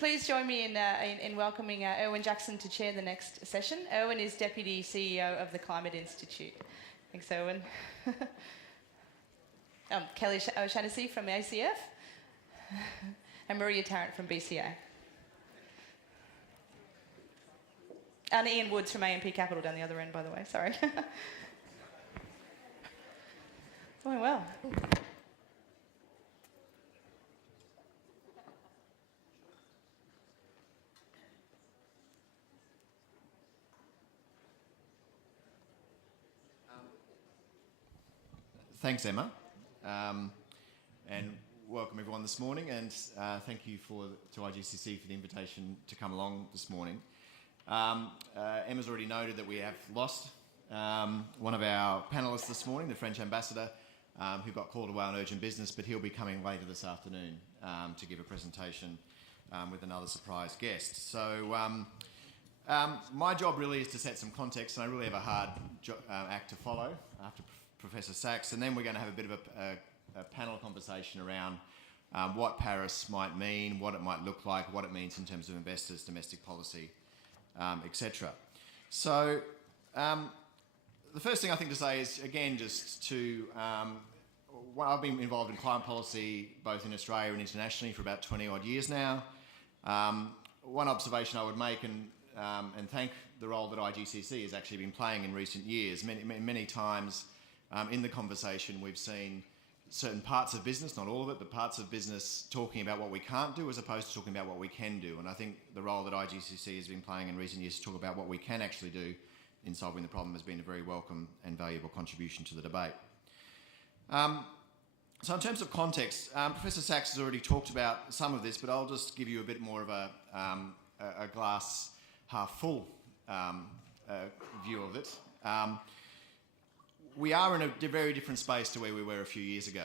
Please join me in welcoming Erwin Jackson to chair the next session. Erwin is Deputy CEO of the Climate Institute. Thanks, Erwin. Kelly O'Shannessy from ACF and Maria Tarrant from BCA. And Ian Woods from AMP Capital down the other end, by the way, sorry. Going well. Ooh. Thanks, Emma, and welcome everyone this morning, and thank you to IGCC for the invitation to come along this morning. Emma's already noted that we have lost one of our panellists this morning, the French ambassador, who got called away on urgent business, but he'll be coming later this afternoon to give a presentation with another surprise guest. So my job really is to set some context, and I really have a hard act to follow after Professor Sachs, and then we're going to have a bit of a panel conversation around what Paris might mean, what it might look like, what it means in terms of investors, domestic policy, etc. So the first thing I think to say is, again, just to, I've been involved in climate policy both in Australia and internationally for about 20 odd years now. One observation I would make, and thank the role that IGCC has actually been playing in recent years, many times in the conversation we've seen certain parts of business, not all of it, but parts of business talking about what we can't do as opposed to talking about what we can do. And I think the role that IGCC has been playing in recent years to talk about what we can actually do in solving the problem has been a very welcome and valuable contribution to the debate. So in terms of context, Professor Sachs has already talked about some of this, but I'll just give you a bit more of a glass half full view of it. We are in a very different space to where we were a few years ago.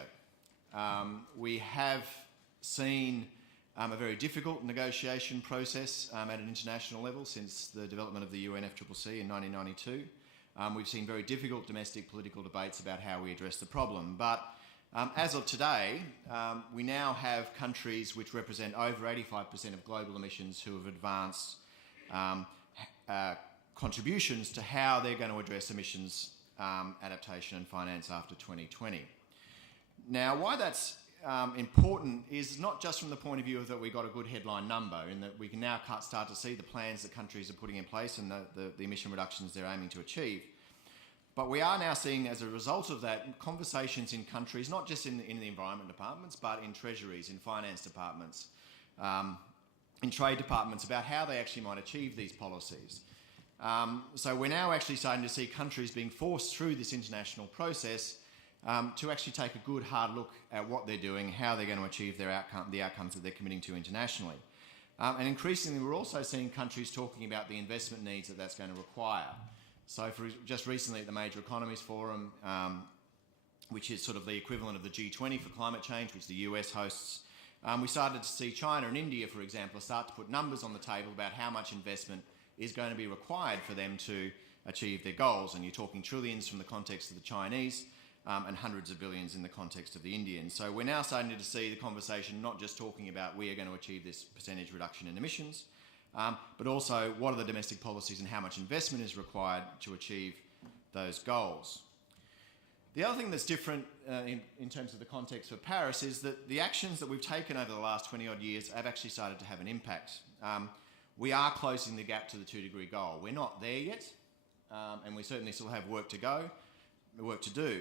We have seen a very difficult negotiation process at an international level since the development of the UNFCCC in 1992. We've seen very difficult domestic political debates about how we address the problem. But as of today, we now have countries which represent over 85% of global emissions who have advanced contributions to how they're going to address emissions adaptation and finance after 2020. Now, why that's important is not just from the point of view of that we got a good headline number, in that we can now start to see the plans that countries are putting in place and the emission reductions they're aiming to achieve. But we are now seeing, as a result of that, conversations in countries, not just in the environment departments, but in treasuries, in finance departments, in trade departments, about how they actually might achieve these policies. So we're now actually starting to see countries being forced through this international process to actually take a good hard look at what they're doing, how they're going to achieve the outcomes that they're committing to internationally. And increasingly we're also seeing countries talking about the investment needs that that's going to require. So just recently at the Major Economies Forum, which is sort of the equivalent of the G20 for climate change, which the US hosts, we started to see China and India, for example, start to put numbers on the table about how much investment is going to be required for them to achieve their goals. And you're talking trillions from the context of the Chinese and hundreds of billions in the context of the Indians. So we're now starting to see the conversation not just talking about we are going to achieve this percentage reduction in emissions, but also what are the domestic policies and how much investment is required to achieve those goals. The other thing that's different in terms of the context for Paris is that the actions that we've taken over the last 20 odd years have actually started to have an impact. We are closing the gap to the 2-degree goal. We're not there yet, and we certainly still have work to do,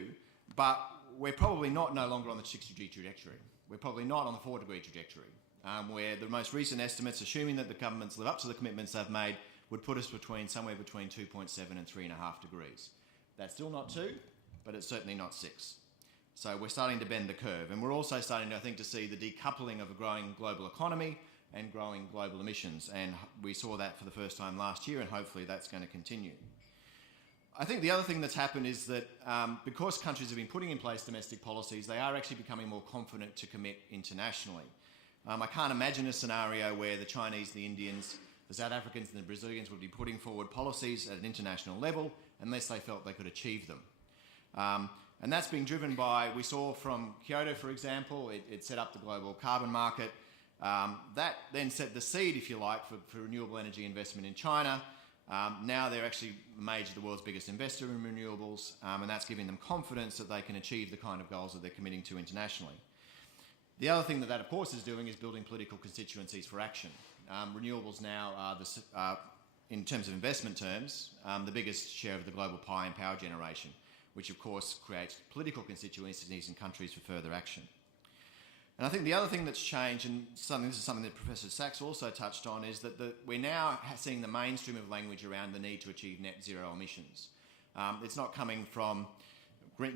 but we're probably no longer on the 6-degree trajectory. We're probably not on the 4-degree trajectory, where the most recent estimates, assuming that the governments live up to the commitments they've made, would put us somewhere between 2.7 and 3.5 degrees. That's still not 2, but it's certainly not 6. So we're starting to bend the curve, and we're also starting, I think, to see the decoupling of a growing global economy and growing global emissions, and we saw that for the first time last year, and hopefully that's going to continue. I think the other thing that's happened is that because countries have been putting in place domestic policies, they are actually becoming more confident to commit internationally. I can't imagine a scenario where the Chinese, the Indians, the South Africans and the Brazilians would be putting forward policies at an international level unless they felt they could achieve them. And that's being driven by, we saw from Kyoto, for example, it set up the global carbon market. That then set the seed, if you like, for renewable energy investment in China. Now they're actually the world's biggest investor in renewables, and that's giving them confidence that they can achieve the kind of goals that they're committing to internationally. The other thing that of course is doing is building political constituencies for action. Renewables now are, in terms of investment terms, the biggest share of the global pie in power generation, which of course creates political constituencies in countries for further action. And I think the other thing that's changed, and this is something that Professor Sachs also touched on, is that we're now seeing the mainstream of language around the need to achieve net zero emissions. It's not coming from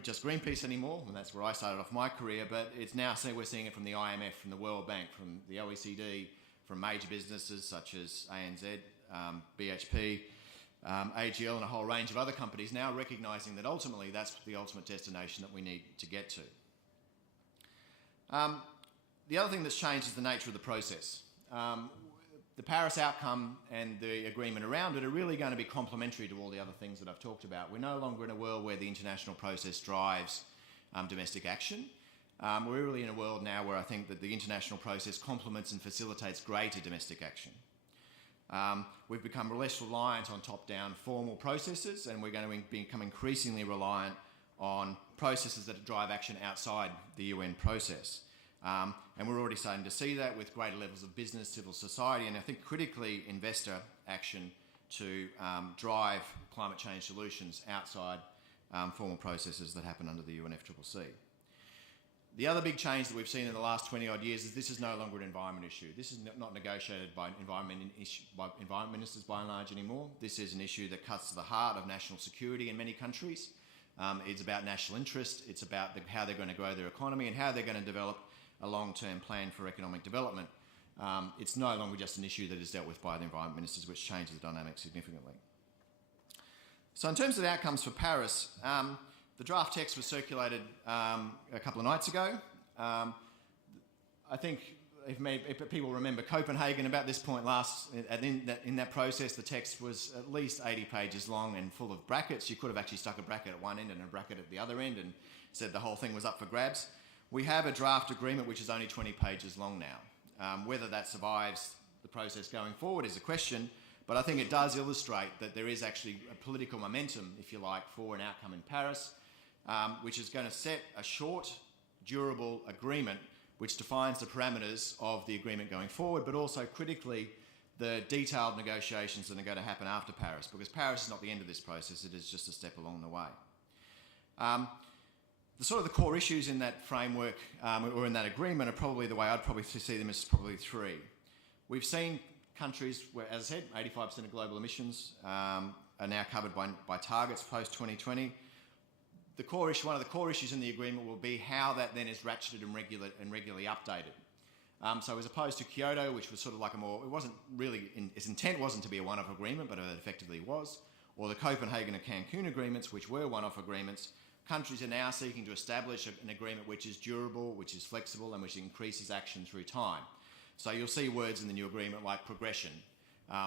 just Greenpeace anymore, and that's where I started off my career, but it's now we're seeing it from the IMF, from the World Bank, from the OECD, from major businesses such as ANZ, BHP, AGL, and a whole range of other companies now recognising that ultimately that's the ultimate destination that we need to get to. The other thing that's changed is the nature of the process. The Paris outcome and the agreement around it are really going to be complementary to all the other things that I've talked about. We're no longer in a world where the international process drives domestic action. We're really in a world now where I think that the international process complements and facilitates greater domestic action. We've become less reliant on top-down formal processes, and we're going to become increasingly reliant on processes that drive action outside the UN process. And we're already starting to see that with greater levels of business, civil society, and I think critically investor action to drive climate change solutions outside formal processes that happen under the UNFCCC. The other big change that we've seen in the last 20 odd years is this is no longer an environment issue. This is not negotiated by environment ministers by and large anymore. This is an issue that cuts to the heart of national security in many countries. It's about national interest. It's about how they're going to grow their economy and how they're going to develop a long-term plan for economic development. It's no longer just an issue that is dealt with by the environment ministers, which changes the dynamic significantly. So in terms of outcomes for Paris, the draft text was circulated a couple of nights ago. I think if people remember Copenhagen, about this point in that process, the text was at least 80 pages long and full of brackets. You could have actually stuck a bracket at one end and a bracket at the other end and said the whole thing was up for grabs. We have a draft agreement which is only 20 pages long now. Whether that survives the process going forward is a question, but I think it does illustrate that there is actually a political momentum, if you like, for an outcome in Paris, which is going to set a short, durable agreement which defines the parameters of the agreement going forward, but also critically the detailed negotiations that are going to happen after Paris, because Paris is not the end of this process, it is just a step along the way. The core issues in that framework or in that agreement are probably the way I'd probably see them as probably three. We've seen countries where, as I said, 85% of global emissions are now covered by targets post-2020. One of the core issues in the agreement will be how that then is ratcheted and regularly updated. So as opposed to Kyoto, which was sort of like it wasn't really, its intent wasn't to be a one-off agreement, but it effectively was, or the Copenhagen and Cancun agreements, which were one-off agreements, countries are now seeking to establish an agreement which is durable, which is flexible, and which increases action through time. So you'll see words in the new agreement like progression.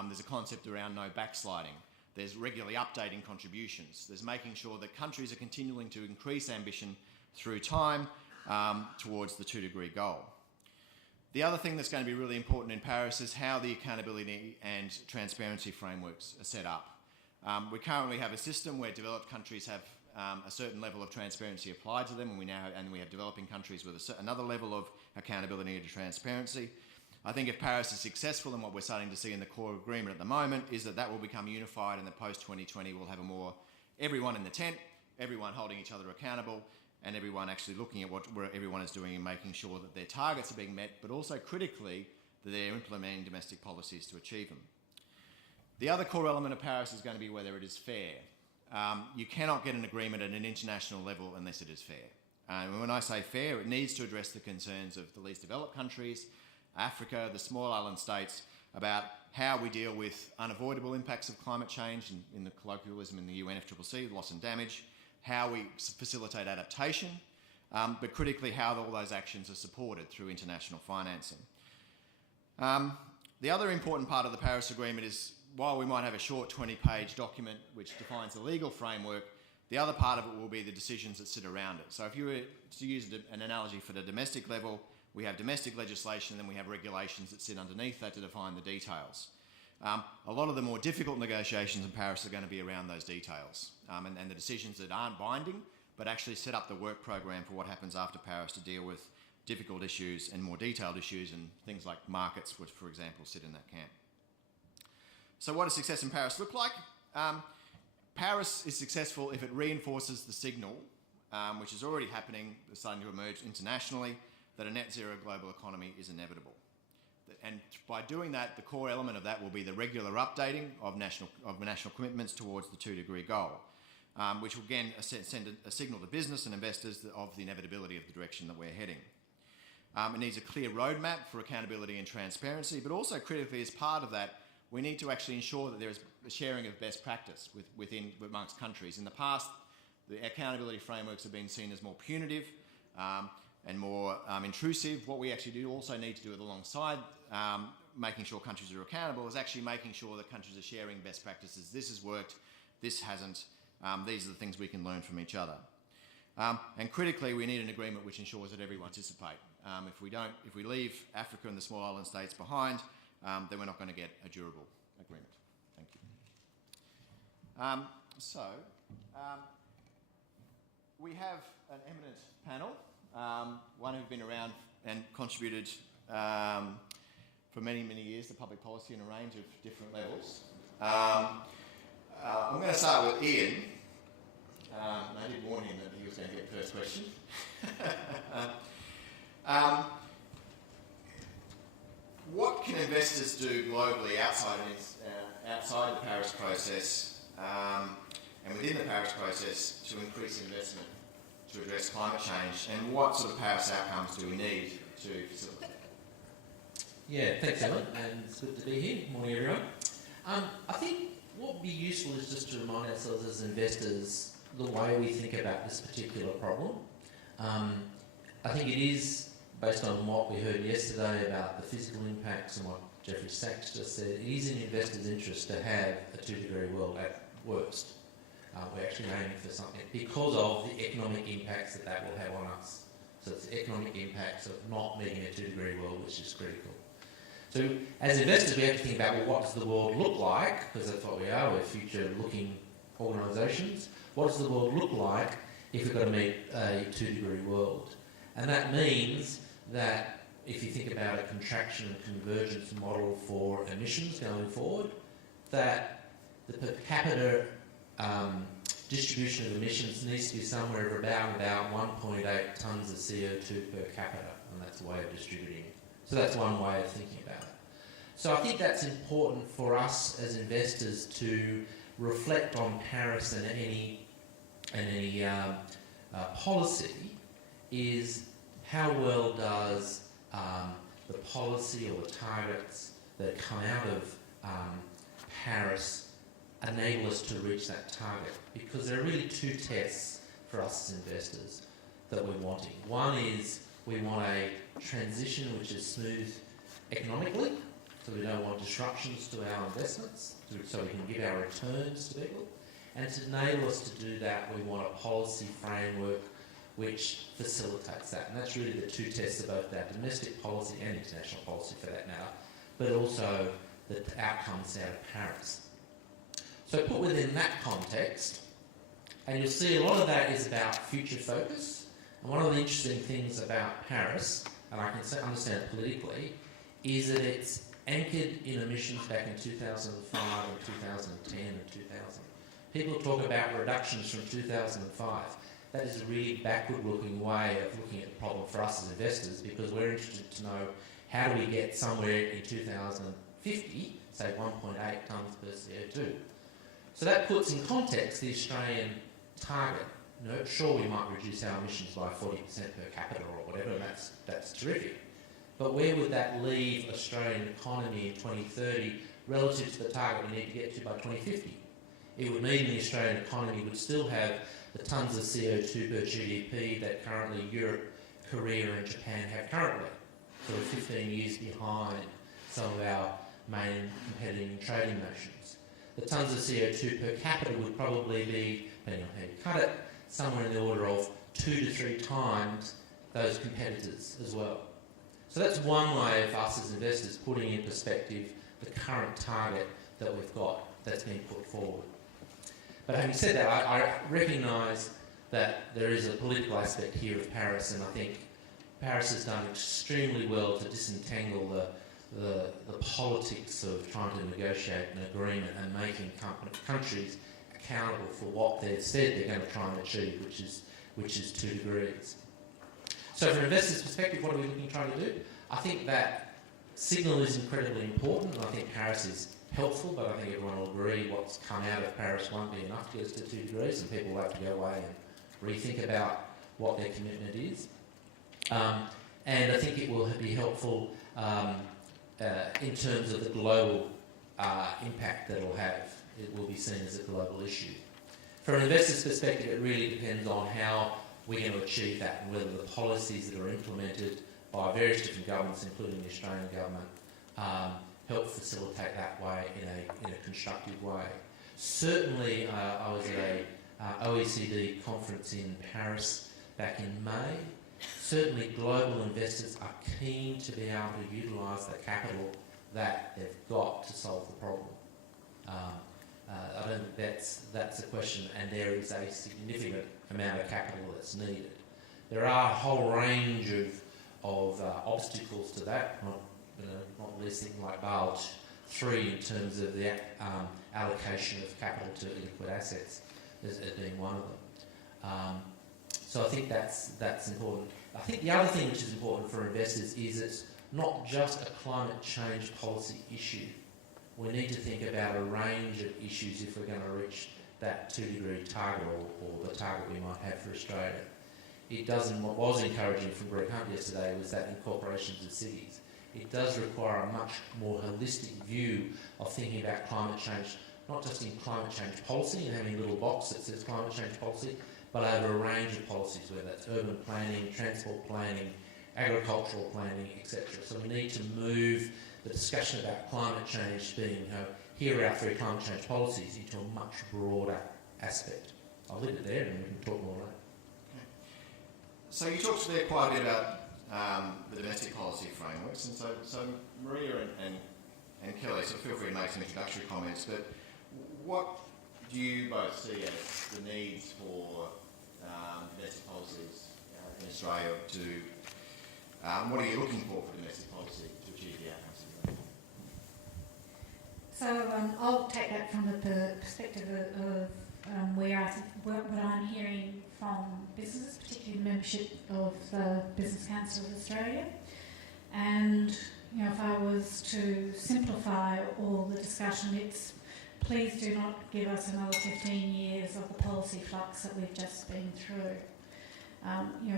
There's a concept around no backsliding. There's regularly updating contributions. There's making sure that countries are continuing to increase ambition through time towards the 2-degree goal. The other thing that's going to be really important in Paris is how the accountability and transparency frameworks are set up. We currently have a system where developed countries have a certain level of transparency applied to them, and we have developing countries with another level of accountability and transparency. I think if Paris is successful, and what we're starting to see in the core agreement at the moment is that will become unified, and the post-2020 will have everyone in the tent, everyone holding each other accountable, and everyone actually looking at what everyone is doing and making sure that their targets are being met, but also critically that they're implementing domestic policies to achieve them. The other core element of Paris is going to be whether it is fair. You cannot get an agreement at an international level unless it is fair. And when I say fair, it needs to address the concerns of the least developed countries, Africa, the small island states, about how we deal with unavoidable impacts of climate change, in the colloquialism in the UNFCCC, loss and damage, how we facilitate adaptation, but critically how all those actions are supported through international financing. The other important part of the Paris Agreement is, while we might have a short 20-page document which defines the legal framework, the other part of it will be the decisions that sit around it. So if you were to use an analogy for the domestic level, We have domestic legislation, and then we have regulations that sit underneath that to define the details. A lot of the more difficult negotiations in Paris are going to be around those details and the decisions that aren't binding, but actually set up the work program for what happens after Paris to deal with difficult issues and more detailed issues, and things like markets, which, for example, sit in that camp. So what does success in Paris look like? Paris is successful if it reinforces the signal, which is already happening, starting to emerge internationally, that a net zero global economy is inevitable. And by doing that, the core element of that will be the regular updating of national commitments towards the 2-degree goal, which will again send a signal to business and investors of the inevitability of the direction that we're heading. It needs a clear roadmap for accountability and transparency, but also critically, as part of that, we need to actually ensure that there is a sharing of best practice amongst countries. In the past, the accountability frameworks have been seen as more punitive and more intrusive. What we actually also need to do alongside making sure countries are accountable is actually making sure that countries are sharing best practices. This has worked, this hasn't. These are the things we can learn from each other. And critically, we need an agreement which ensures that everyone participates. If we leave Africa and the small island states behind, then we're not going to get a durable agreement. Thank you. We have an eminent panel, one who's been around and contributed for many, many years to public policy in a range of different levels. I'm going to start with Ian. I did warn him that he was going to get the first question. What can investors do globally outside the Paris process and within the Paris process to increase investment to address climate change, and what sort of Paris outcomes do we need to facilitate? Yeah, thanks, Erwin, and it's good to be here. Morning, everyone. I think what would be useful is just to remind ourselves as investors the way we think about this particular problem. I think it is, based on what we heard yesterday about the physical impacts and what Jeffrey Sachs just said, it is in investors' interest to have a 2-degree world at worst. We're actually aiming for something because of the economic impacts that will have on us. So it's the economic impacts of not meeting a 2-degree world which is critical. So as investors, we have to think about, well, what does the world look like? Because that's what we are, we're future-looking organisations. What does the world look like if we've got to meet a 2-degree world? And that means that if you think about a contraction and convergence model for emissions going forward, that the per capita distribution of emissions needs to be somewhere of about 1.8 tonnes of CO2 per capita, and that's a way of distributing. So that's one way of thinking about it. So I think that's important for us as investors to reflect on Paris and any policy, is how well does the policy or the targets that come out of Paris enable us to reach that target? Because there are really two tests for us as investors that we're wanting. One is we want a transition which is smooth economically, so we don't want disruptions to our investments, so we can give our returns to people. And to enable us to do that, we want a policy framework which facilitates that. And that's really the two tests of both our domestic policy and international policy for that matter, but also the outcomes out of Paris. So put within that context, and you'll see a lot of that is about future focus. And one of the interesting things about Paris, and I can understand politically, is that it's anchored in emissions back in 2005 and 2010 and 2000. People talk about reductions from 2005. That is a really backward-looking way of looking at the problem for us as investors, because we're interested to know how do we get somewhere in 2050, say 1.8 tonnes per CO2. So that puts in context the Australian target. Sure, we might reduce our emissions by 40% per capita or whatever, and that's terrific. But where would that leave Australian economy in 2030 relative to the target we need to get to by 2050? It would mean the Australian economy would still have the tonnes of CO2 per GDP that currently Europe, Korea and Japan have currently. So we're 15 years behind some of our main competing trading nations. The tonnes of CO2 per capita would probably be, depending on how you cut it, somewhere in the order of 2 to 3 times those competitors as well. So that's one way of us as investors putting in perspective the current target that we've got that's been put forward. But having said that, I recognise that there is a political aspect here of Paris, and I think Paris has done extremely well to disentangle the politics of trying to negotiate an agreement and making countries accountable for what they've said they're going to try and achieve, which is 2 degrees. So from an investor's perspective, what are we looking to try to do? I think that signal is incredibly important, and I think Paris is helpful, but I think everyone will agree what's come out of Paris won't be enough to get us to 2 degrees, and people will have to go away and rethink about what their commitment is. And I think it will be helpful in terms of the global impact that it will have. It will be seen as a global issue. From an investor's perspective, it really depends on how we're going to achieve that and whether the policies that are implemented by various different governments, including the Australian government, help facilitate that way in a constructive way. Certainly, I was at a OECD conference in Paris back in May. Certainly, global investors are keen to be able to utilise the capital that they've got to solve the problem. I don't think that's a question, and there is a significant amount of capital that's needed. There are a whole range of obstacles to that, not least things like Basel III in terms of the allocation of capital to liquid assets as being one of them. So I think that's important. I think the other thing which is important for investors is it's not just a climate change policy issue. We need to think about a range of issues if we're going to reach that 2-degree target or the target we might have for Australia. What was encouraging from Greg Hunt yesterday was that incorporations of cities. It does require a much more holistic view of thinking about climate change, not just in climate change policy and having a little box that says climate change policy, but over a range of policies, whether that's urban planning, transport planning, agricultural planning, etc. So we need to move the discussion about climate change being, here are our 3 climate change policies, into a much broader aspect. I'll leave it there and we can talk more later. Okay. So you talked there quite a bit about the domestic policy frameworks, and so Maria and Kelly, so feel free to make some introductory comments, but what do you both see as the needs for domestic policies in Australia what are you looking for domestic policy to achieve the outcomes? So I'll take that from the perspective of what I'm hearing from businesses, particularly the membership of the Business Council of Australia. And if I was to simplify all the discussion, it's please do not give us another 15 years of the policy flux that we've just been through.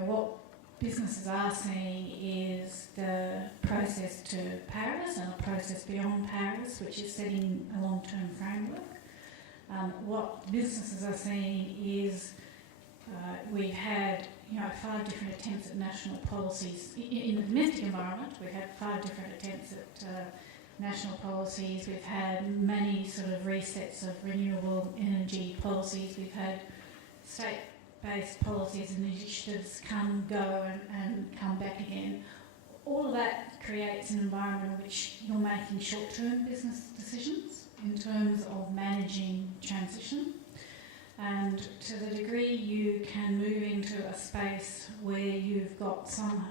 What businesses are seeing is the process to Paris and a process beyond Paris, which is setting a long-term framework. What businesses are seeing is we've had 5 different attempts at national policies. In the domestic environment, we've had 5 different attempts at national policies. We've had many sort of resets of renewable energy policies. We've had state-based policies and initiatives come, go and come back again. All of that creates an environment in which you're making short-term business decisions in terms of managing transition. And to the degree you can move into a space where you've got some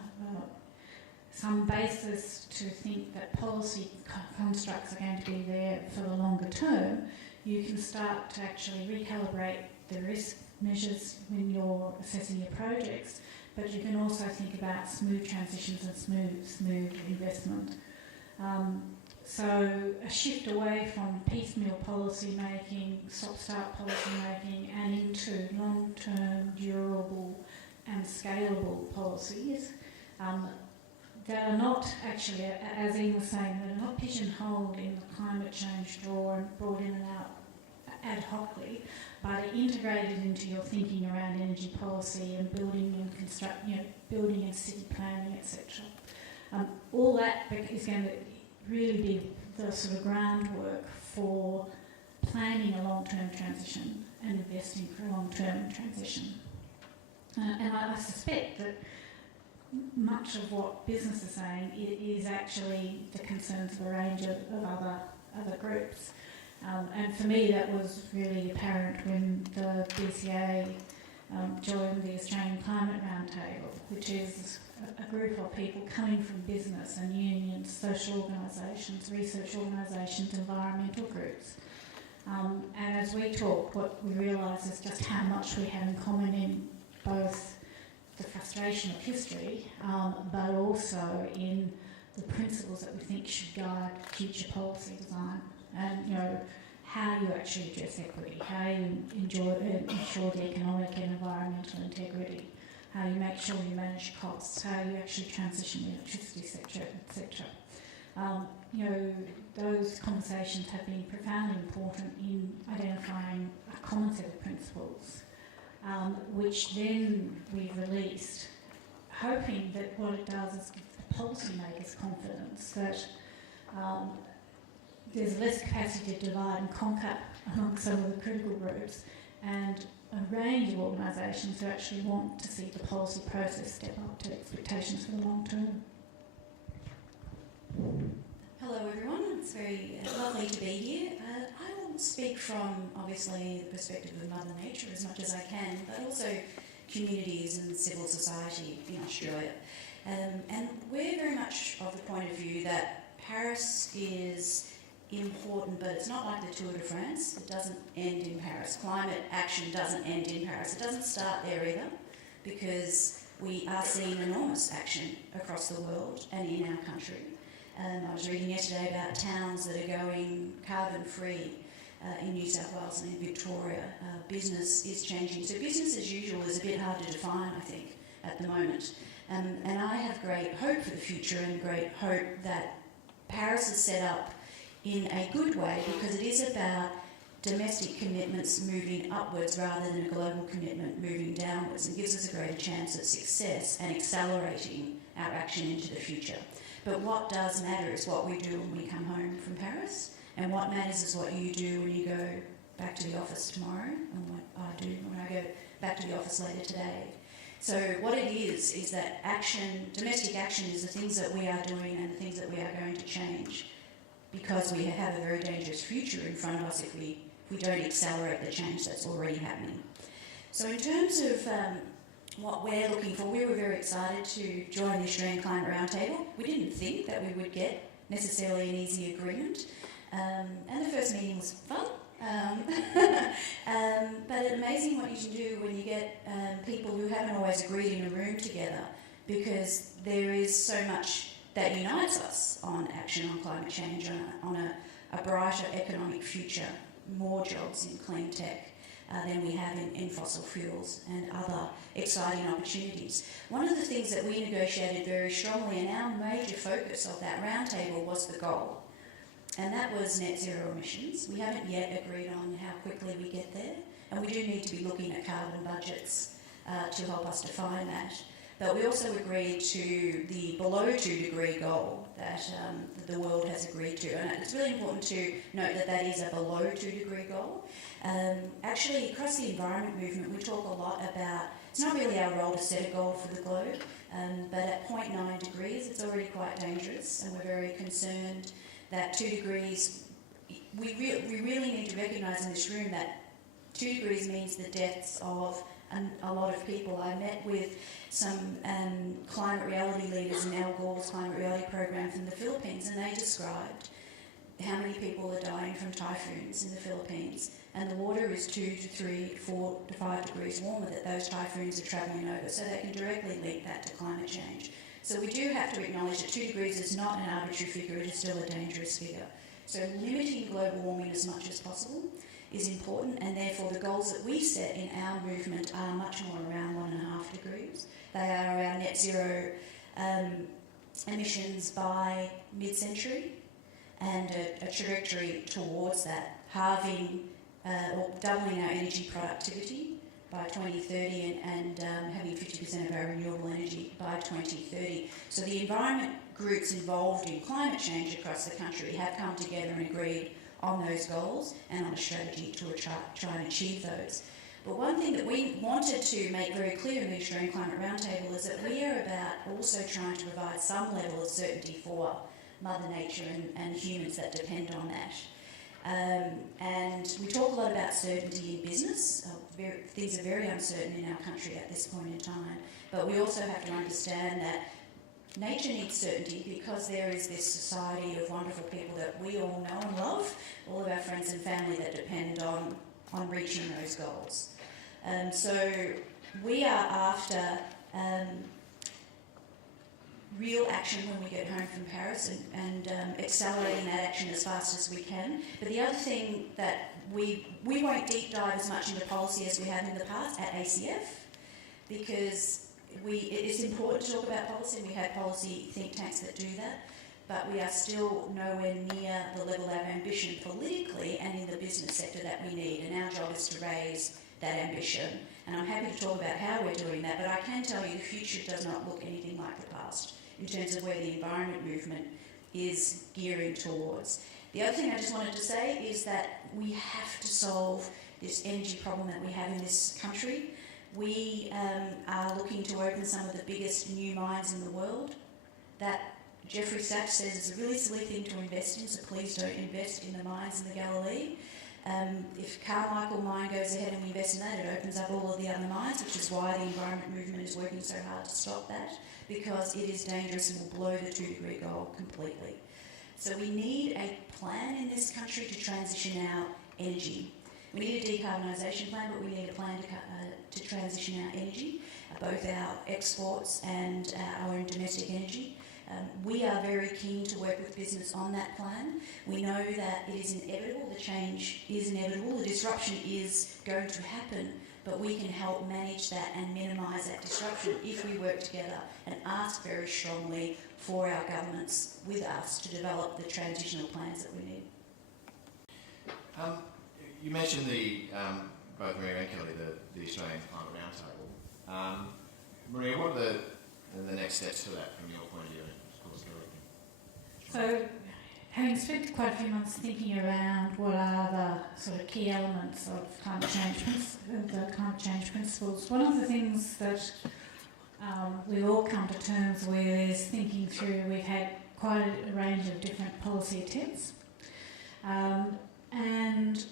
basis to think that policy constructs are going to be there for the longer term, you can start to actually recalibrate the risk measures when you're assessing your projects, but you can also think about smooth transitions and smooth investment. So a shift away from piecemeal policy making, stop-start policy making, and into long-term, durable and scalable policies that are not actually, as Ian was saying, that are not pigeonholed in the climate change drawer and brought in and out ad hocly, but are integrated into your thinking around energy policy and building and building and city planning, etc. All that is going to really be the sort of groundwork for planning a long-term transition and investing for a long-term transition. And I suspect that much of what business is saying is actually the concerns of a range of other groups. And for me, that was really apparent when the BCA joined the Australian Climate Roundtable, which is a group of people coming from business and unions, social organisations, research organisations, environmental groups. And as we talk, what we realise is just how much we have in common in both the frustration of history, but also in the principles that we think should guide future policy design. And, you know, how you actually address equity, how you ensure the economic and environmental integrity, how you make sure you manage costs, how you actually transition the electricity sector, etc. You know, those conversations have been profoundly important in identifying a common set of principles, which then we've released, hoping that what it does is give the policymakers confidence that there's less capacity to divide and conquer among some of the critical groups, and a range of organisations who actually want to see the policy process step up to expectations for the long term. Hello everyone, it's very lovely to be here. I will speak from obviously the perspective of Mother Nature as much as I can, but also communities and civil society in Australia. And we're very much of the point of view that Paris is important, but it's not like the Tour de France. It doesn't end in Paris. Climate action doesn't end in Paris. It doesn't start there either, because we are seeing enormous action across the world and in our country. I was reading yesterday about towns that are going carbon-free in New South Wales and in Victoria. Business is changing. So business as usual is a bit hard to define, I think, at the moment. And I have great hope for the future and great hope that Paris is set up in a good way, because it is about domestic commitments moving upwards rather than a global commitment moving downwards, and gives us a greater chance at success and accelerating our action into the future. But what does matter is what we do when we come home from Paris, and what matters is what you do when you go back to the office tomorrow, and what I do when I go back to the office later today. So what it is that action, domestic action, is the things that we are doing and the things that we are going to change, because we have a very dangerous future in front of us if we don't accelerate the change that's already happening. So in terms of what we're looking for, we were very excited to join the Australian Climate Roundtable. We didn't think that we would get necessarily an easy agreement, and the first meeting was fun. But it's amazing what you can do when you get people who haven't always agreed in a room together, because there is so much that unites us on action on climate change, on a brighter economic future, more jobs in clean tech than we have in fossil fuels, and other exciting opportunities. One of the things that we negotiated very strongly, and our major focus of that roundtable, was the goal, and that was net zero emissions. We haven't yet agreed on how quickly we get there, and we do need to be looking at carbon budgets to help us define that. But we also agreed to the below 2 degree goal that the world has agreed to. And it's really important to note that that is a below 2 degree goal. Actually, across the environment movement, we talk a lot about, it's not really our role to set a goal for the globe, but at 0.9 degrees, it's already quite dangerous, and we're very concerned that 2 degrees, we really need to recognise in this room that 2 degrees means the deaths of a lot of people. I met with some climate reality leaders in Al Gore's climate reality program from the Philippines, and they described how many people are dying from typhoons in the Philippines, and the water is 2 to 3, 4 to 5 degrees warmer that those typhoons are travelling over, so they can directly link that to climate change. So we do have to acknowledge that 2 degrees is not an arbitrary figure, it is still a dangerous figure. So limiting global warming as much as possible is important, and therefore the goals that we set in our movement are much more around 1.5 degrees. They are around net zero emissions by mid-century, and a trajectory towards that, halving or doubling our energy productivity by 2030 and having 50% of our renewable energy by 2030. So the environment groups involved in climate change across the country have come together and agreed on those goals and on a strategy to try and achieve those. But one thing that we wanted to make very clear in the Australian Climate Roundtable is that we are about also trying to provide some level of certainty for Mother Nature and humans that depend on that. And we talk a lot about certainty in business. Things are very uncertain in our country at this point in time. But we also have to understand that nature needs certainty because there is this society of wonderful people that we all know and love, all of our friends and family that depend on reaching those goals. So we are after real action when we get home from Paris and accelerating that action as fast as we can. But the other thing that we won't deep dive as much into policy as we have in the past at ACF, because it is important to talk about policy, and we have policy think tanks that do that, but we are still nowhere near the level of ambition politically and in the business sector that we need, and our job is to raise that ambition. And I'm happy to talk about how we're doing that, but I can tell you the future does not look anything like the past in terms of where the environment movement is gearing towards. The other thing I just wanted to say is that we have to solve this energy problem that we have in this country. We are looking to open some of the biggest new mines in the world. That Jeffrey Sachs says is a really silly thing to invest in, so please don't invest in the mines in the Galilee. If Carmichael mine goes ahead and we invest in that, it opens up all of the other mines, which is why the environment movement is working so hard to stop that, because it is dangerous and will blow the 2-degree goal completely. So we need a plan in this country to transition our energy. We need a decarbonisation plan, but we need a plan to transition our energy, both our exports and our own domestic energy. We are very keen to work with business on that plan. We know that it is inevitable, the change is inevitable, the disruption is going to happen, but we can help manage that and minimise that disruption if we work together and ask very strongly for our governments with us to develop the transitional plans that we need. You mentioned both Maria and Kelly, the Australian Climate Roundtable. Maria, what are the next steps for that from your point of view? So, having spent quite a few months thinking around what are the sort of key elements of climate change principles, one of the things that we all come to terms with is thinking through. We've had quite a range of different policy attempts, and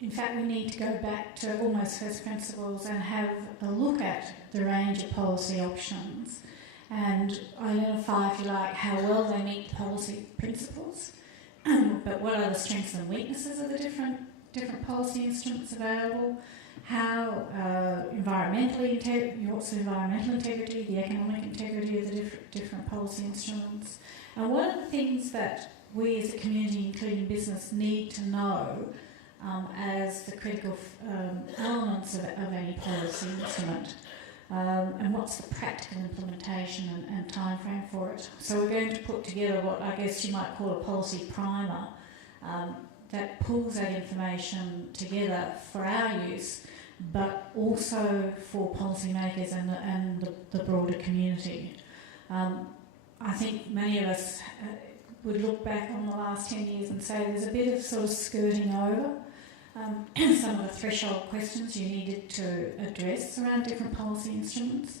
in fact we need to go back to almost first principles and have a look at the range of policy options and identify, if you like, how well they meet the policy principles, but what are the strengths and weaknesses of the different policy instruments available, how what's the environmental integrity, the economic integrity of the different policy instruments, and what are the things that we as a community, including business, need to know as the critical elements of any policy instrument. And what's the practical implementation and time frame for it. So we're going to put together what I guess you might call a policy primer that pulls that information together for our use, but also for policymakers and the broader community. I think many of us would look back on the last 10 years and say there's a bit of sort of skirting over some of the threshold questions you needed to address around different policy instruments,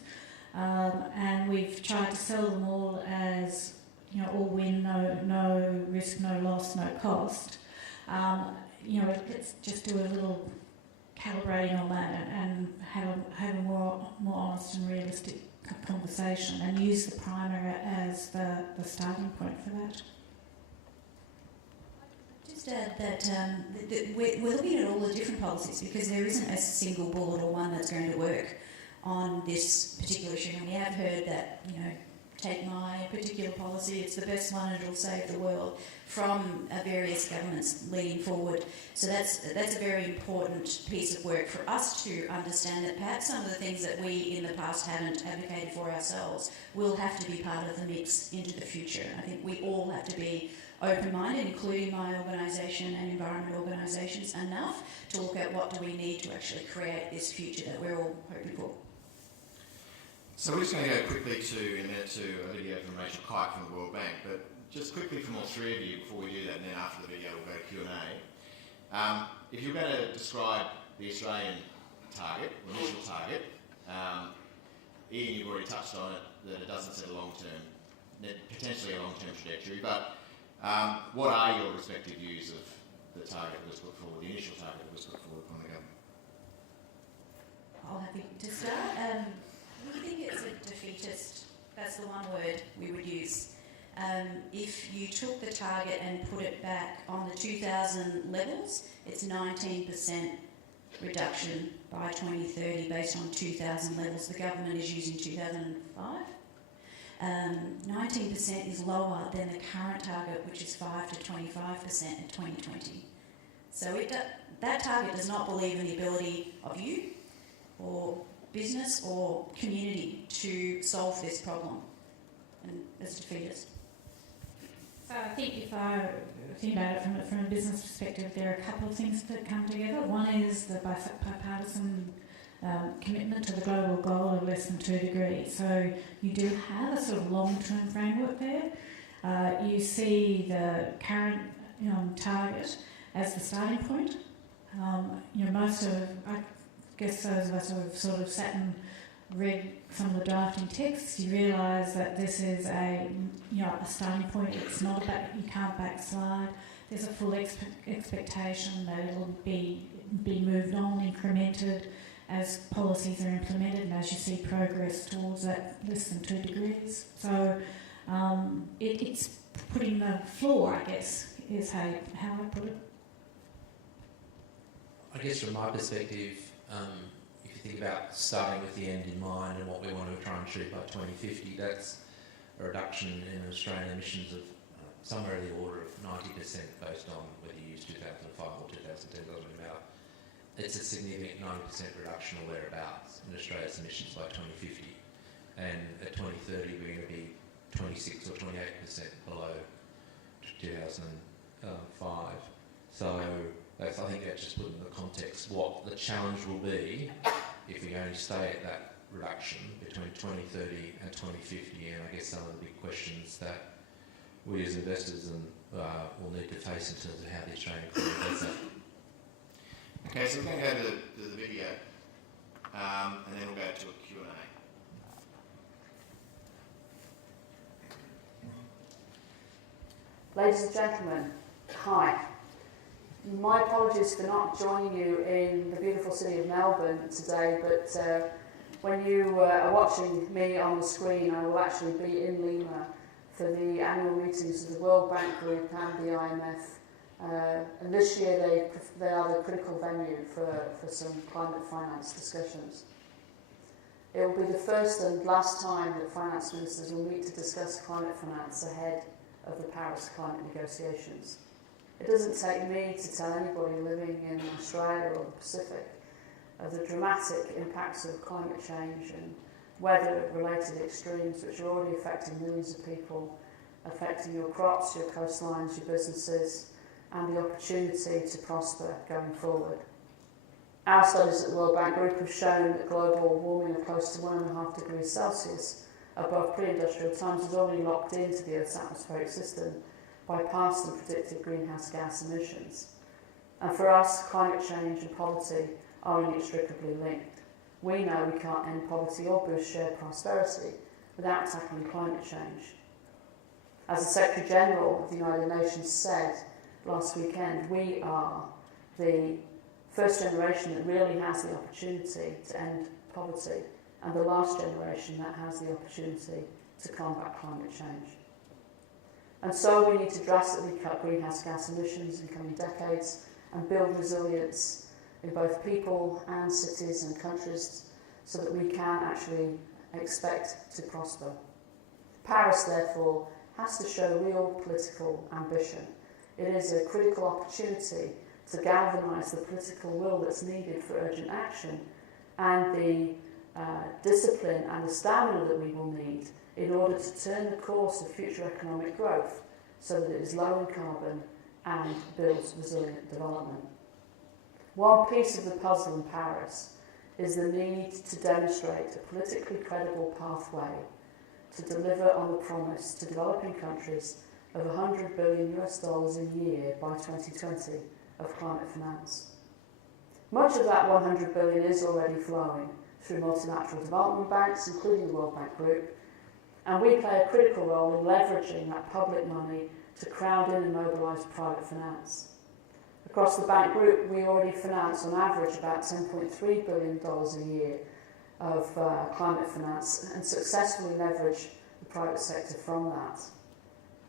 and we've tried to sell them all as, all win, no risk, no loss, no cost. Let's just do a little calibrating on that and have a more honest and realistic conversation and use the primer as the starting point for that. Just add that we're looking at all the different policies because there isn't a single bullet or one that's going to work on this particular issue. And we have heard that, take my particular policy, it's the best one, it'll save the world, from various governments leading forward. So that's a very important piece of work for us to understand that perhaps some of the things that we in the past haven't advocated for ourselves will have to be part of the mix into the future. I think we all have to be open-minded, including my organisation and environment organisations, enough to look at what do we need to actually create this future that we're all hoping for. So we're just going to go quickly in a minute to a video from Rachel Kyte from the World Bank, but just quickly from all three of you before we do that, and then after the video we'll go to Q&A. If you're going to describe the Australian target, initial target. Ian, you've already touched on it, that it doesn't set a long-term, potentially a long-term trajectory, but what are your respective views of the target that was put forward, the initial target that was put forward from the government? I'll happy to start. We think it's a defeatist. That's the one word we would use. If you took the target and put it back on the 2000 levels, it's 19% reduction by 2030 based on 2000 levels. The government is using 2005. 19% is lower than the current target, which is 5 to 25% in 2020. So that target does not believe in the ability of you or business or community to solve this problem, and it's defeatist. So I think if I think about it from a business perspective, there are a couple of things that come together. One is the bipartisan commitment to the global goal of less than 2 degrees. So you do have a sort of long-term framework there. You see the current target as the starting point. Most of, I guess those of us who have sort of sat and read some of the drafting texts, you realise that this is a starting point. It's not you can't backslide. There's a full expectation that it will be moved on, incremented as policies are implemented and as you see progress towards that less than 2 degrees. So it's putting the floor, I guess, is how I put it. I guess from my perspective, if you think about starting with the end in mind and what we want to try and achieve by 2050, that's a reduction in Australian emissions of somewhere in the order of 90% based on whether you use 2005 or 2010, doesn't really matter. It's a significant 90% reduction or thereabouts in Australia's emissions by 2050. And at 2030, we're going to be 26 or 28% below 2005. So I think that just put in the context what the challenge will be if we only stay at that reduction between 2030 and 2050. And I guess some of the big questions that we as investors will need to face in terms of how the Australian economy does that. Okay, so we're going to go to the video, and then we'll go to a Q&A. Ladies and gentlemen, hi. My apologies for not joining you in the beautiful city of Melbourne today, but when you are watching me on the screen, I will actually be in Lima for the annual meetings of the World Bank Group and the IMF. And this year they are the critical venue for some climate finance discussions. It will be the first and last time that finance ministers will meet to discuss climate finance ahead of the Paris climate negotiations. It doesn't take me to tell anybody living in Australia or the Pacific of the dramatic impacts of climate change and weather-related extremes which are already affecting millions of people, affecting your crops, your coastlines, your businesses, and the opportunity to prosper going forward. Our studies at the World Bank Group have shown that global warming of close to 1.5 degrees Celsius above pre-industrial times is already locked into the Earth's atmospheric system by past and predicted greenhouse gas emissions. And for us, climate change and poverty are inextricably linked. We know we can't end poverty or boost shared prosperity without tackling climate change. As the Secretary General of the United Nations said last weekend, we are the first generation that really has the opportunity to end poverty and the last generation that has the opportunity to combat climate change. And so we need to drastically cut greenhouse gas emissions in coming decades and build resilience in both people and cities and countries so that we can actually expect to prosper. Paris, therefore, has to show real political ambition. It is a critical opportunity to galvanise the political will that's needed for urgent action and the discipline and the stamina that we will need in order to turn the course of future economic growth so that it is low in carbon and builds resilient development. One piece of the puzzle in Paris is the need to demonstrate a politically credible pathway to deliver on the promise to developing countries of $100 billion a year by 2020 of climate finance. Much of that 100 billion is already flowing through multilateral development banks, including the World Bank Group, and we play a critical role in leveraging that public money to crowd in and mobilise private finance. Across the bank group, we already finance on average about $10.3 billion a year of climate finance and successfully leverage the private sector from that.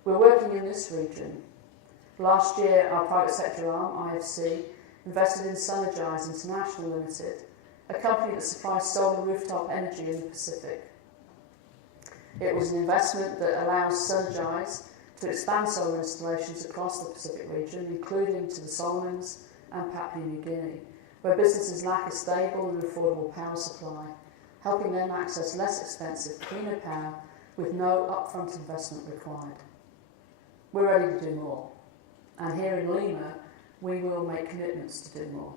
We're working in this region. Last year, our private sector arm, IFC, invested in Sunergize International Limited, a company that supplies solar rooftop energy in the Pacific. It was an investment that allows Sunergize to expand solar installations across the Pacific region, including to the Solomons and Papua New Guinea, where businesses lack a stable and affordable power supply, helping them access less expensive, cleaner power with no upfront investment required. We're ready to do more, and here in Lima, we will make commitments to do more.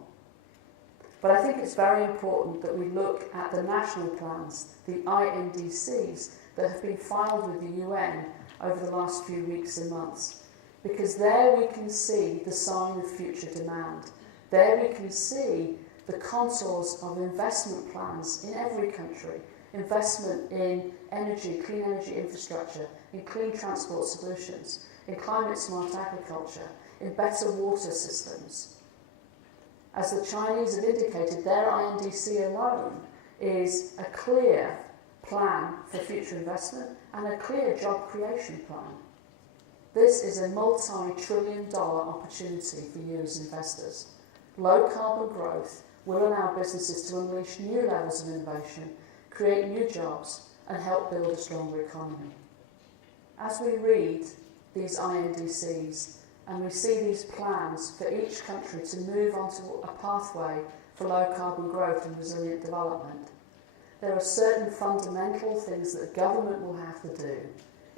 But I think it's very important that we look at the national plans, the INDCs, that have been filed with the UN over the last few weeks and months, because there we can see the sign of future demand. There we can see the contours of investment plans in every country, investment in energy, clean energy infrastructure, in clean transport solutions, in climate smart agriculture, in better water systems. As the Chinese have indicated, their INDC alone is a clear plan for future investment and a clear job creation plan. This is a multi-trillion-dollar opportunity for you as investors. Low carbon growth will allow businesses to unleash new levels of innovation, create new jobs, and help build a stronger economy. As we read these INDCs and we see these plans for each country to move onto a pathway for low carbon growth and resilient development, there are certain fundamental things that government will have to do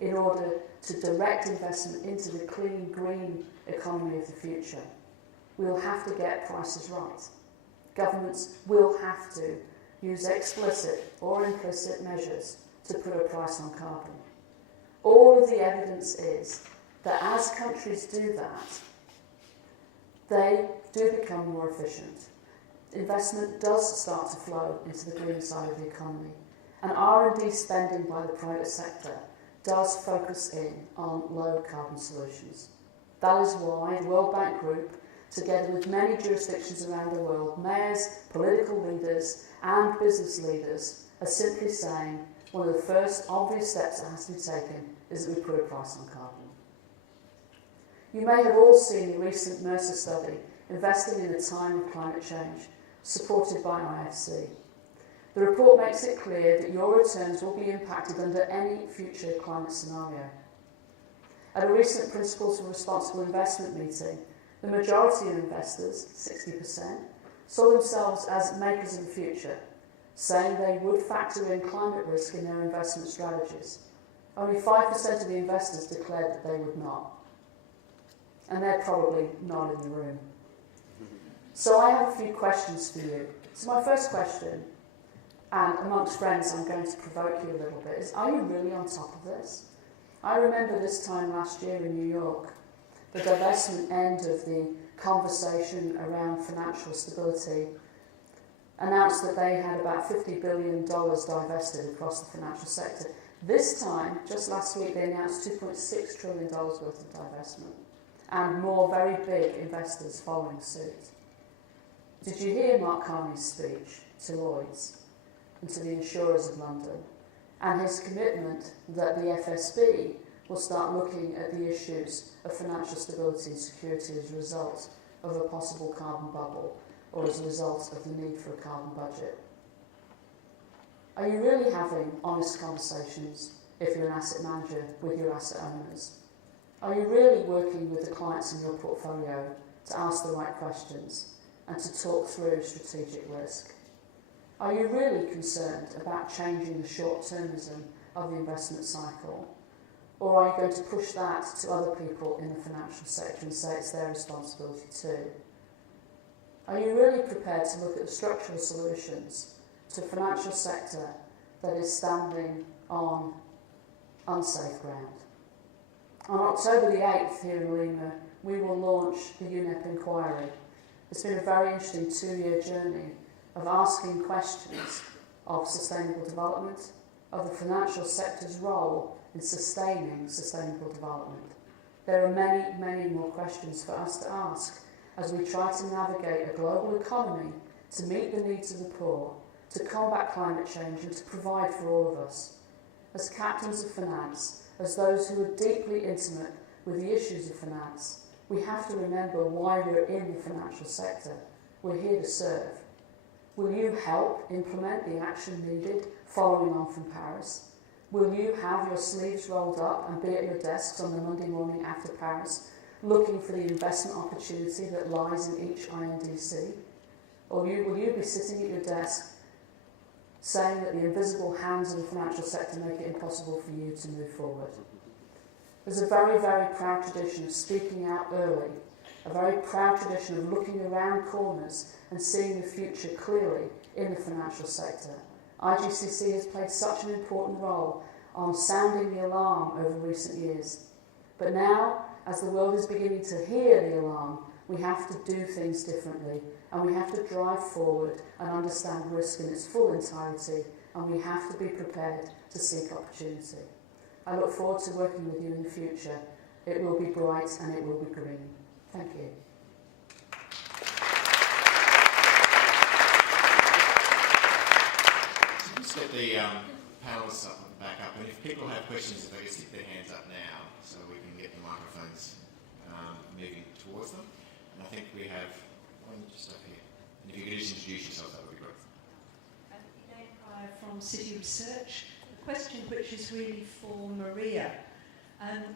in order to direct investment into the clean, green economy of the future. We'll have to get prices right. Governments will have to use explicit or implicit measures to put a price on carbon. All of the evidence is that as countries do that, they do become more efficient. Investment does start to flow into the green side of the economy, and R&D spending by the private sector does focus in on low carbon solutions. That is why the World Bank Group, together with many jurisdictions around the world, mayors, political leaders and business leaders, are simply saying one of the first obvious steps that has to be taken is that we put a price on carbon. You may have all seen the recent Mercer study, Investing in a Time of Climate Change, supported by IFC. The report makes it clear that your returns will be impacted under any future climate scenario. At a recent Principles for Responsible Investment meeting, the majority of investors, 60%, saw themselves as makers of the future, saying they would factor in climate risk in their investment strategies. Only 5% of the investors declared that they would not. And they're probably not in the room. So I have a few questions for you. So my first question, and amongst friends I'm going to provoke you a little bit, is are you really on top of this? I remember this time last year in New York, the divestment end of the conversation around financial stability announced that they had about $50 billion divested across the financial sector. This time, just last week, they announced $2.6 trillion worth of divestment, and more very big investors following suit. Did you hear Mark Carney's speech to Lloyds and to the insurers of London, and his commitment that the FSB will start looking at the issues of financial stability and security as a result of a possible carbon bubble or as a result of the need for a carbon budget? Are you really having honest conversations, if you're an asset manager, with your asset owners? Are you really working with the clients in your portfolio to ask the right questions and to talk through strategic risk? Are you really concerned about changing the short-termism of the investment cycle? Or are you going to push that to other people in the financial sector and say it's their responsibility too? Are you really prepared to look at the structural solutions to a financial sector that is standing on unsafe ground? On October the 8th here in Lima, we will launch the UNEP inquiry, It's been a very interesting 2-year journey of asking questions of sustainable development, of the financial sector's role in sustaining sustainable development. There are many, many more questions for us to ask as we try to navigate a global economy to meet the needs of the poor, to combat climate change and to provide for all of us. As captains of finance, as those who are deeply intimate with the issues of finance, we have to remember why we're in the financial sector. We're here to serve. Will you help implement the action needed following on from Paris? Will you have your sleeves rolled up and be at your desks on the Monday morning after Paris, looking for the investment opportunity that lies in each INDC? Or will you be sitting at your desk saying that the invisible hands of the financial sector make it impossible for you to move forward? There's a very, very proud tradition of speaking out early, a very proud tradition of looking around corners and seeing the future clearly in the financial sector. IGCC has played such an important role on sounding the alarm over recent years. But now, as the world is beginning to hear the alarm, we have to do things differently, and we have to drive forward and understand risk in its full entirety, and we have to be prepared to seek opportunity. I look forward to working with you in the future. It will be bright and it will be green. Thank you. Let's get the panelists back up, and if people have questions, if they can stick their hands up now so we can get the microphones moving towards them. And I think we have one just up here. And if you could just introduce yourself, that would be great. Elaine Pryor from City Research. A question which is really for Maria.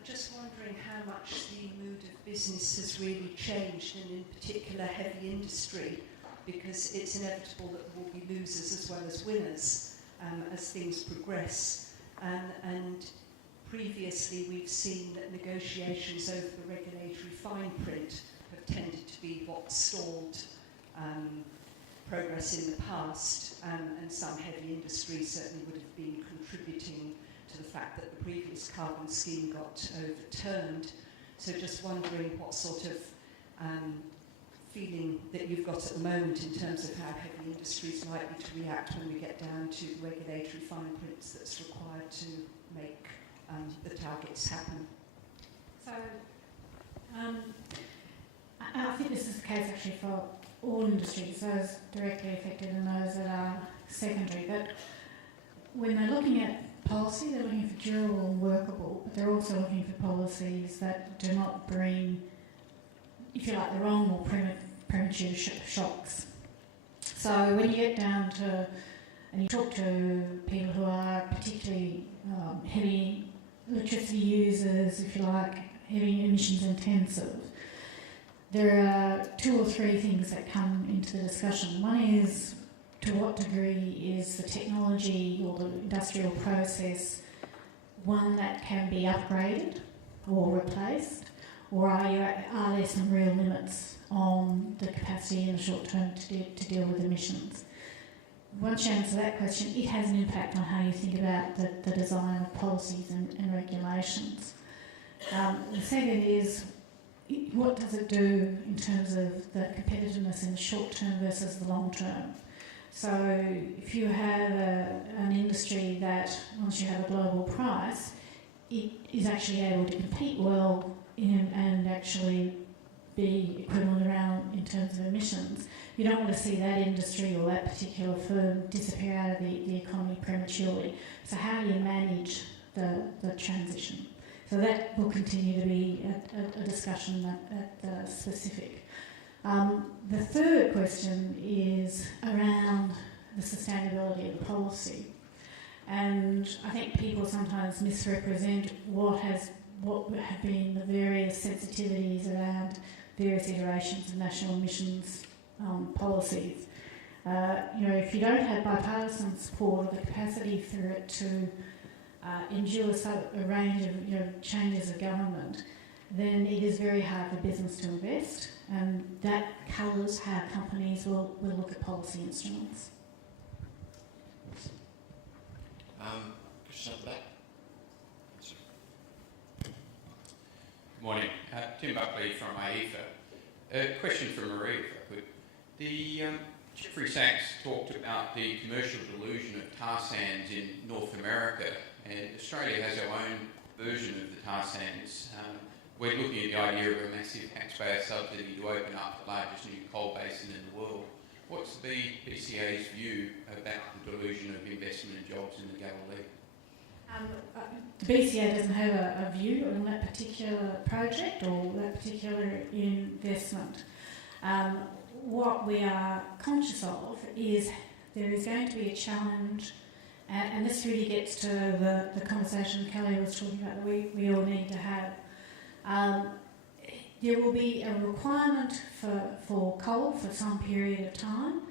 Just wondering how much the mood of business has really changed, and in particular heavy industry, because it's inevitable that there will be losers as well as winners as things progress. And previously we've seen that negotiations over the regulatory fine print have tended to be what stalled progress in the past, and some heavy industries certainly would have been contributing to the fact that the previous carbon scheme got overturned. So just wondering what sort of feeling that you've got at the moment in terms of how heavy industry is likely to react when we get down to the regulatory fine prints that's required to make the targets happen. So I think this is the case actually for all industries, those directly affected and those that are secondary. But when they're looking at policy, they're looking for durable and workable, but they're also looking for policies that do not bring, if you like, the wrong or premature shocks. So when you get down to, and you talk to people who are particularly heavy electricity users, if you like, heavy emissions intensive, there are 2 or 3 things that come into the discussion. One is, to what degree is the technology or the industrial process one that can be upgraded or replaced, or are there some real limits on the capacity in the short term to deal with emissions? Once you answer that question, it has an impact on how you think about the design of policies and regulations. The second is, what does it do in terms of the competitiveness in the short term versus the long term? So if you have an industry that, once you have a global price, it is actually able to compete well and actually be equivalent around in terms of emissions, you don't want to see that industry or that particular firm disappear out of the economy prematurely. So how do you manage the transition? So that will continue to be a discussion at the specific. The third question is around the sustainability of the policy. And I think people sometimes misrepresent what have been the various sensitivities around various iterations of national emissions policies. If you don't have bipartisan support or the capacity for it to endure a range of changes of government, then it is very hard for business to invest, and that colours how companies will look at policy instruments. Question at the back. Good morning. Tim Buckley from AIFA. A question for Marie, if I could. The Jeffrey Sachs talked about the commercial delusion of tar sands in North America, and Australia has our own version of the tar sands. We're looking at the idea of a massive taxpayer subsidy to open up the largest new coal basin in the world. What's the BCA's view about the delusion of investment and jobs in the Galilee? The BCA doesn't have a view on that particular project or that particular investment. What we are conscious of is there is going to be a challenge, and this really gets to the conversation Kelly was talking about that we all need to have. There will be a requirement for coal for some period of time.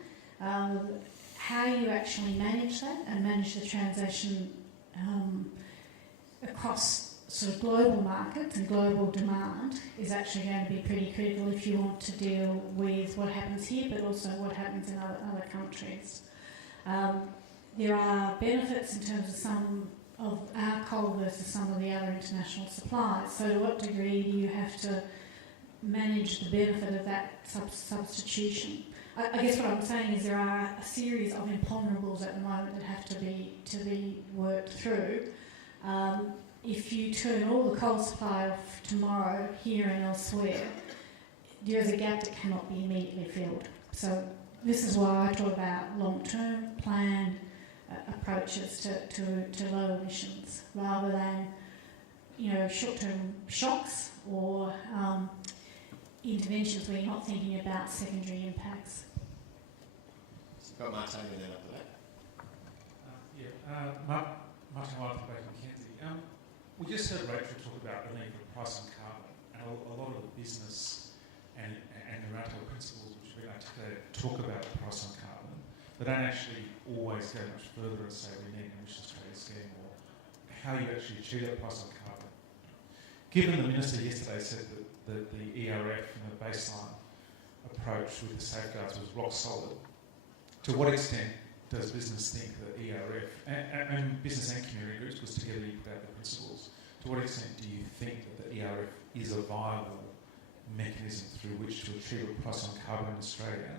How you actually manage that and manage the transition across sort of global markets and global demand is actually going to be pretty critical if you want to deal with what happens here, but also what happens in other countries. There are benefits in terms of some of our coal versus some of the other international supplies. So to what degree do you have to manage the benefit of that substitution? I guess what I'm saying is there are a series of imponderables at the moment that have to be worked through. If you turn all the coal supply off tomorrow here and elsewhere, there is a gap that cannot be immediately filled. So this is why I talk about long-term planned approaches to low emissions rather than short-term shocks or interventions where you're not thinking about secondary impacts. Got Martin and then after that. Martin Wilde from Baker McKenzie. We just heard Rachel talk about the need for price on carbon, and a lot of the business and the Rato principles which have been articulated talk about the price on carbon. They don't actually always go much further and say we need an emissions trading scheme or how you actually achieve that price on carbon. Given the Minister yesterday said that the ERF and the baseline approach with the safeguards was rock solid, to what extent does business think that ERF, and business and community groups, because together you put out the principles, to what extent do you think that the ERF is a viable mechanism through which to achieve a price on carbon in Australia?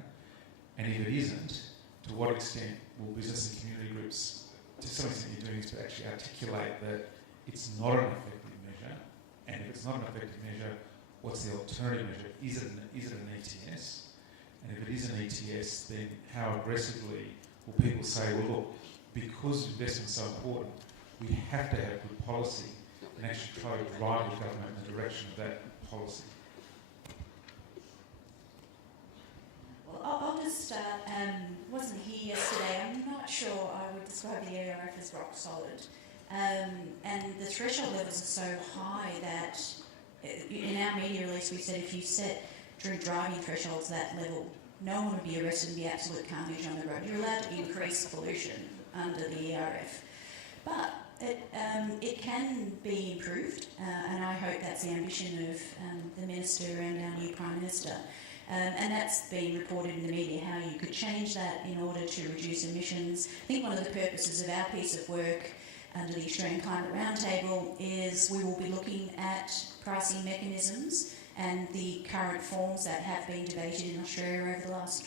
And if it isn't, to what extent will business and community groups, to some extent you're doing this, but actually articulate that it's not an effective measure, and if it's not an effective measure, what's the alternative measure? Is it an ETS? And if it is an ETS, then how aggressively will people say, well, look, because investment's so important, we have to have good policy and actually try to drive the government in the direction of that policy? Well, I'll just start. Wasn't here yesterday. I'm not sure I would describe the ERF as rock solid. And the threshold levels are so high that in our media release we said if you set drink driving thresholds that level, no one would be arrested and be absolute carnage on the road. You're allowed to increase pollution under the ERF. But it can be improved, and I hope that's the ambition of the Minister and our new Prime Minister. And that's been reported in the media, how you could change that in order to reduce emissions. I think one of the purposes of our piece of work under the Australian Climate Roundtable is we will be looking at pricing mechanisms and the current forms that have been debated in Australia over the last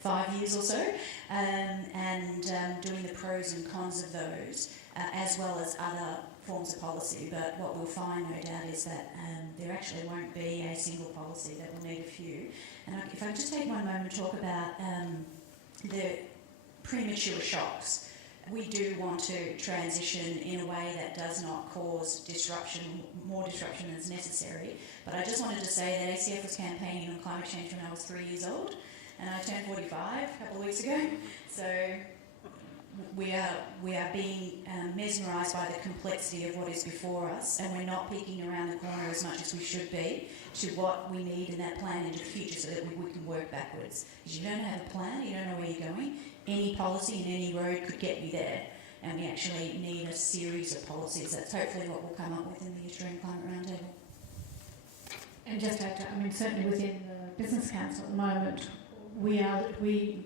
5 years or so, and doing the pros and cons of those, as well as other forms of policy. But what we'll find, no doubt, is that there actually won't be a single policy, that will need a few. And if I could just take one moment to talk about the premature shocks. We do want to transition in a way that does not cause more disruption than is necessary. But I just wanted to say that ACF was campaigning on climate change when I was 3 years old, and I turned 45 a couple of weeks ago. So we are being mesmerised by the complexity of what is before us, and we're not peeking around the corner as much as we should be to what we need in that plan into the future so that we can work backwards. Because you don't have a plan, you don't know where you're going. Any policy in any road could get you there, and we actually need a series of policies. That's hopefully what we'll come up with in the Australian Climate Roundtable. And just to add to, certainly within the Business Council at the moment, we have been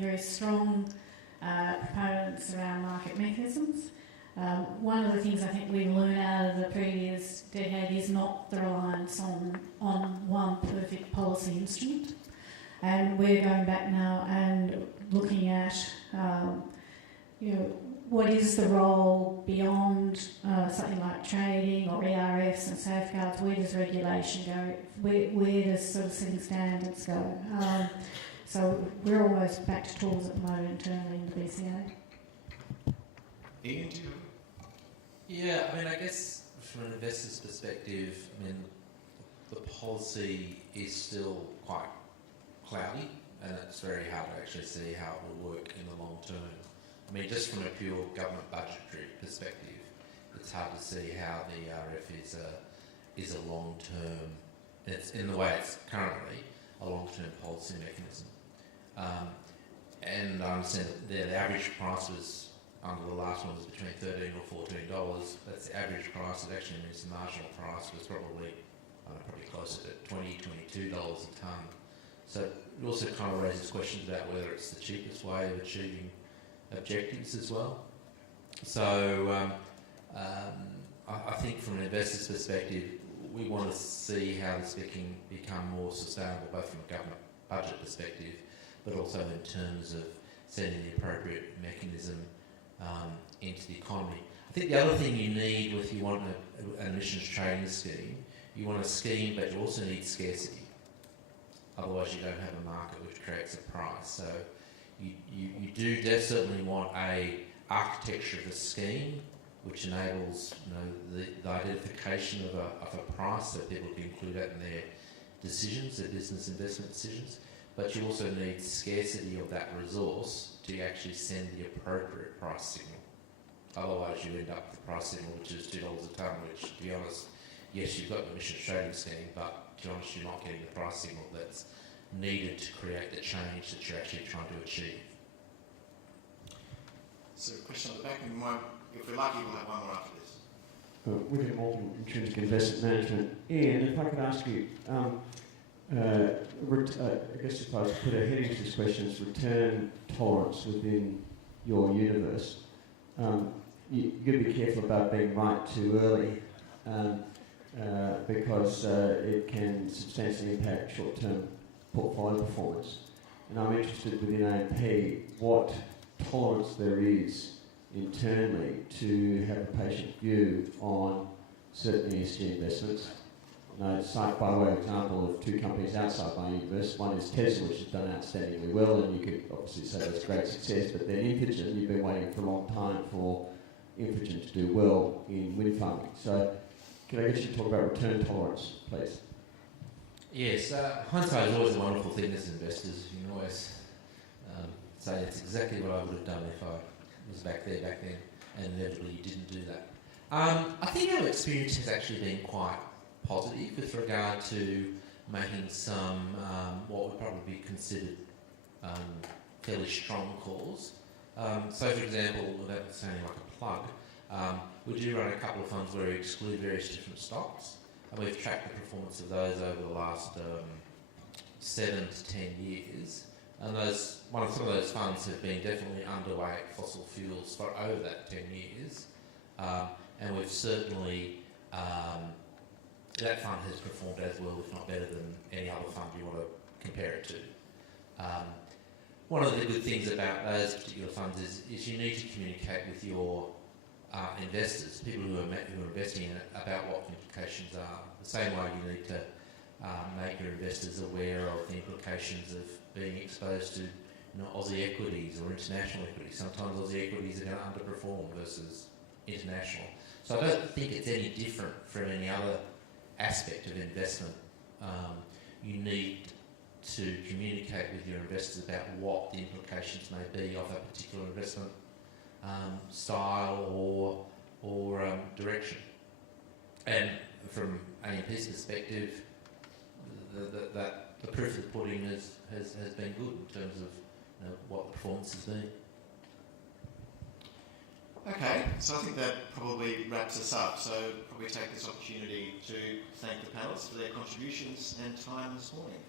very strong proponents around market mechanisms. One of the things I think we've learned out of the previous decade is not the reliance on one perfect policy instrument. And we're going back now and looking at, what is the role beyond something like trading or ERFs and safeguards? Where does regulation go? Where does sort of setting standards go? So we're almost back to tools at the moment internally in the BCA. Ian, do you? Yeah, I mean, I guess from an investor's perspective, I mean, the policy is still quite cloudy, and it's very hard to actually see how it will work in the long term. I mean, just from a pure government budgetary perspective, it's hard to see how the ERF is a long-term, it's in the way it's currently, a long-term policy mechanism. And I understand that the average price was, under the last one, was between $13 or $14. That's the average price. It actually means the marginal price was probably closer to $20, $22 a tonne. So it also kind of raises questions about whether it's the cheapest way of achieving objectives as well. So I think from an investor's perspective, we want to see how this can become more sustainable, both from a government budget perspective, but also in terms of setting the appropriate mechanism into the economy. I think the other thing you need if you want an emissions trading scheme, you want a scheme, but you also need scarcity. Otherwise, you don't have a market which creates a price. So you do certainly want a architecture of a scheme which enables the identification of a price that people can include that in their decisions, their business investment decisions. But you also need scarcity of that resource to actually send the appropriate price signal. Otherwise, you end up with a price signal which is $2 a tonne, which, to be honest, yes, you've got an emissions trading scheme, but to be honest, you're not getting the price signal that's needed to create the change that you're actually trying to achieve. So, a question on the back, and if we're lucky, we'll have one more after this. William Morgan, Intrinsic Investment Management. Ian, if I could ask you, I guess if I was to put a heading to this question, is return tolerance within your universe. You've got to be careful about being right too early because it can substantially impact short-term portfolio performance. And I'm interested within AMP what tolerance there is internally to have a patient view on certain ESG investments. I cite by way of example of two companies outside my universe. One is Tesla, which has done outstandingly well, and you could obviously say that's great success, but then Infigen, you've been waiting for a long time for Infigen to do well in wind farming. So can I get you to talk about return tolerance, please? Yes, hindsight is always a wonderful thing as investors. You can always say it's exactly what I would have done if I was back then, and inevitably you didn't do that. I think our experience has actually been quite positive with regard to making some what would probably be considered fairly strong calls. So, for example, without sounding like a plug, we do run a couple of funds where we exclude various different stocks, and we've tracked the performance of those over the last 7 to 10 years. And some of those funds have been definitely underweight fossil fuels for over that 10 years, and we've certainly that fund has performed as well, if not better, than any other fund you want to compare it to. One of the good things about those particular funds is you need to communicate with your investors, people who are investing in it, about what the implications are. The same way you need to make your investors aware of the implications of being exposed to Aussie equities or international equities. Sometimes Aussie equities are going to underperform versus international. So I don't think it's any different from any other aspect of investment. You need to communicate with your investors about what the implications may be of a particular investment style or direction. And from AMP's perspective, the proof of the pudding has been good in terms of what the performance has been. Okay, so I think that probably wraps us up. So probably take this opportunity to thank the panellists for their contributions and time this morning.